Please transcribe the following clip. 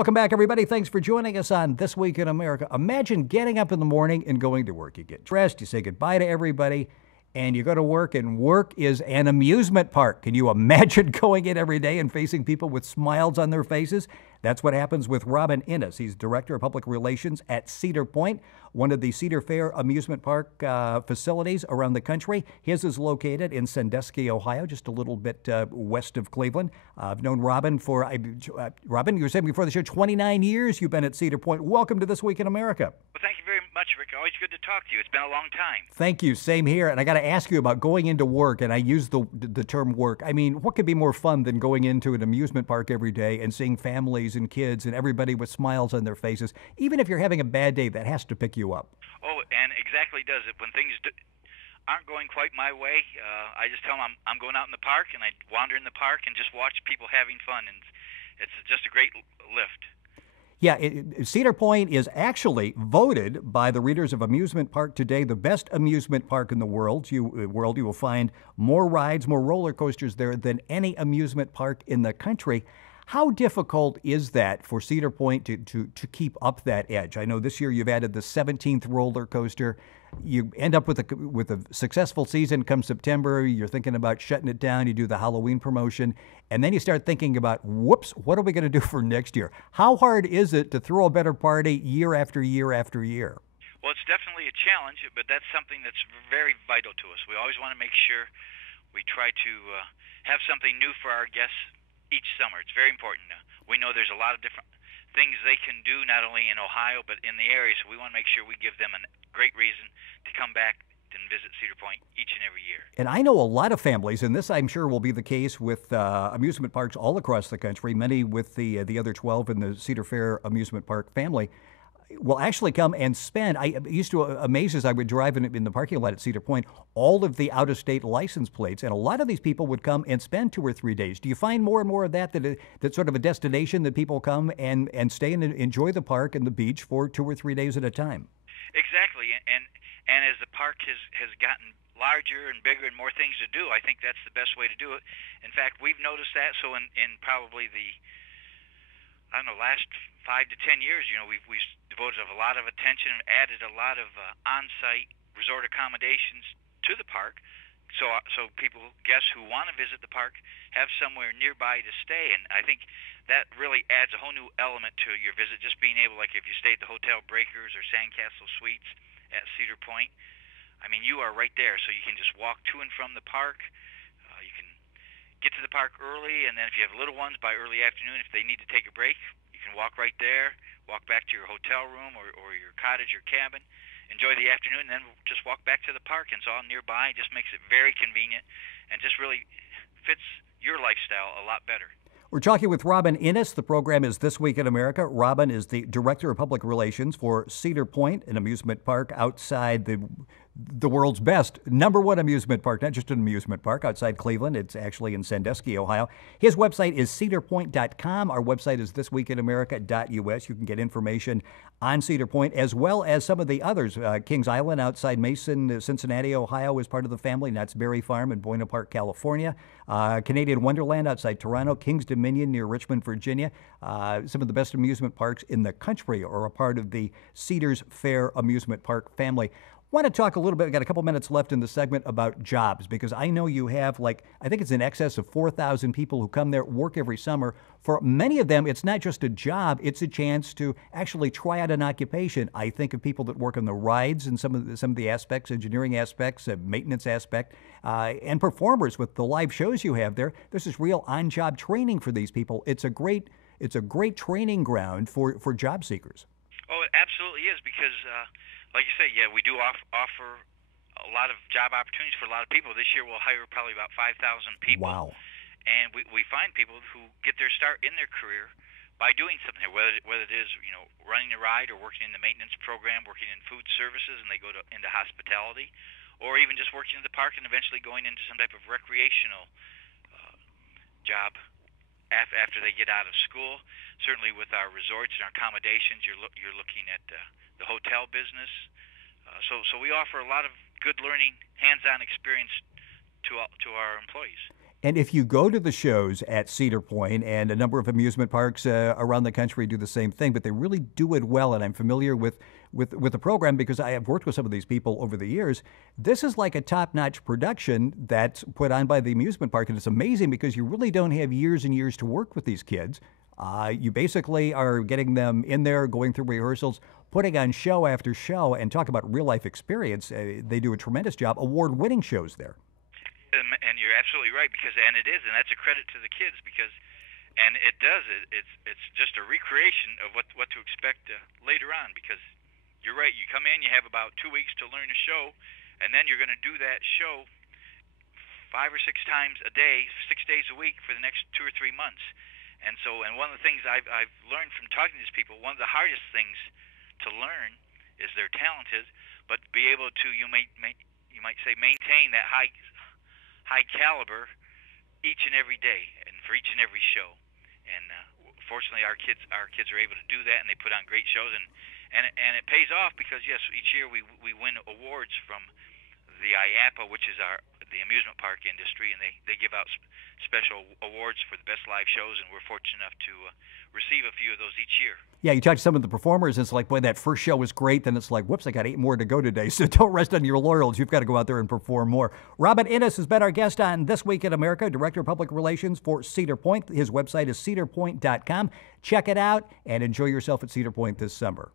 Welcome back, everybody. Thanks for joining us on This Week in America. Imagine getting up in the morning and going to work. You get dressed, you say goodbye to everybody, and you go to work, and work is an amusement park. Can you imagine going in every day and facing people with smiles on their faces? That's what happens with Robin Innes. He's Director of Public Relations at Cedar Point, one of the Cedar Fair amusement park facilities around the country. His is located in Sandusky, Ohio, just a little bit west of Cleveland. I've known Robin for, Robin, you were saying before the show, 29 years you've been at Cedar Point. Welcome to This Week in America. Well, thank you very much, Rick. Always good to talk to you. It's been a long time. Thank you. Same here. And I got to ask you about going into work, and I use the term work. I mean, what could be more fun than going into an amusement park every day and seeing families and kids and everybody with smiles on their faces? Even if you're having a bad day, that has to pick you up. Oh, and exactly does it. When things aren't going quite my way, I just tell them I'm going out in the park, and I wander in the park and just watch people having fun, and it's just a great lift. Yeah, Cedar Point is actually voted by the readers of Amusement Park Today the best amusement park in the world. You will find more rides, more roller coasters there than any amusement park in the country. How difficult is that for Cedar Point to keep up that edge? I know this year you've added the 17th roller coaster. You end up with a successful season come September. You're thinking about shutting it down. You do the Halloween promotion. And then you start thinking about, whoops, what are we going to do for next year? How hard is it to throw a better party year after year after year? Well, it's definitely a challenge, but that's something that's very vital to us. We always want to make sure we try to have something new for our guests each summer. It's very important. We know there's a lot of different things they can do, not only in Ohio, but in the area, so we want to make sure we give them a great reason to come back and visit Cedar Point each and every year. And I know a lot of families, and this I'm sure will be the case with amusement parks all across the country, many with the other 12 in the Cedar Fair amusement park family, will actually come and spend. I used to amaze as I would drive in the parking lot at Cedar Point, all of the out-of-state license plates, and a lot of these people would come and spend 2 or 3 days. Do you find more and more of that's sort of a destination that people come and stay and enjoy the park and the beach for 2 or 3 days at a time? Exactly, and as the park has gotten larger and bigger and more things to do, I think that's the best way to do it. In fact, we've noticed that. So in probably the last 5 to 10 years, we've devoted a lot of attention and added a lot of on-site resort accommodations to the park, so guests who want to visit the park have somewhere nearby to stay. And I think that really adds a whole new element to your visit. Just being able, like if you stay at the Hotel Breakers or Sandcastle Suites at Cedar Point, I mean, you are right there, so you can just walk to and from the park. You can get to the park early, and then if you have little ones, by early afternoon, if they need to take a break, you can walk right there, walk back to your hotel room or your cottage or cabin, enjoy the afternoon, and then just walk back to the park. And it's all nearby. It just makes it very convenient and just really fits your lifestyle a lot better. We're talking with Robin Innes. The program is This Week in America. Robin is the Director of Public Relations for Cedar Point, an amusement park outside the world's best #1 amusement park, not just an amusement park outside Cleveland. It's actually in Sandusky, Ohio. His website is cedarpoint.com. Our website is thisweekinamerica.us. You can get information on Cedar Point as well as some of the others. Kings Island outside Mason, Cincinnati, Ohio is part of the family. Knott's Berry Farm in Buena Park, California. Canadian Wonderland outside Toronto. Kings Dominion near Richmond, Virginia. Some of the best amusement parks in the country are a part of the Cedars Fair amusement park family. Want to talk a little bit, we've got a couple minutes left in the segment, about jobs, because I know you have, I think it's in excess of 4,000 people who come there, work every summer. For many of them, it's not just a job, it's a chance to actually try out an occupation. I think of people that work on the rides and some of the aspects, engineering aspects, maintenance aspect, and performers with the live shows you have there. This is real on-job training for these people. It's a great training ground for job seekers. Oh, it absolutely is, because like you say, yeah, we do offer a lot of job opportunities for a lot of people. This year we'll hire probably about 5,000 people. Wow. And we find people who get their start in their career by doing something, whether it is, running a ride or working in the maintenance program, working in food services, and they go into hospitality, or even just working in the park and eventually going into some type of recreational job after they get out of school. Certainly with our resorts and our accommodations, you're looking at the hotel business. So we offer a lot of good learning, hands-on experience to our employees. And if you go to the shows at Cedar Point, and a number of amusement parks around the country do the same thing, but they really do it well. And I'm familiar with the program because I have worked with some of these people over the years. This is like a top-notch production that's put on by the amusement park, and it's amazing because you really don't have years and years to work with these kids. You basically are getting them in there, going through rehearsals, putting on show after show, and talk about real-life experience. They do a tremendous job, award-winning shows there. And you're absolutely right, and that's a credit to the kids and it does. It's just a recreation of what to expect later on. Because you're right, you come in, you have about 2 weeks to learn a show, and then you're going to do that show 5 or 6 times a day, 6 days a week for the next 2 or 3 months. And one of the things I've learned from talking to these people, one of the hardest things to learn is they're talented, but be able to you might say maintain that high caliber each and every day and for each and every show. And fortunately, our kids are able to do that, and they put on great shows, and it pays off because yes, each year we win awards from the IAAPA, which is the amusement park industry, and they give out special awards for the best live shows, and we're fortunate enough to receive a few of those each year. Yeah, you talk to some of the performers, and it's like, boy, that first show was great. Then it's like, whoops, I got 8 more to go today. So don't rest on your laurels. You've got to go out there and perform more. Robin Innes has been our guest on This Week in America, Director of Public Relations for Cedar Point. His website is cedarpoint.com. Check it out and enjoy yourself at Cedar Point this summer.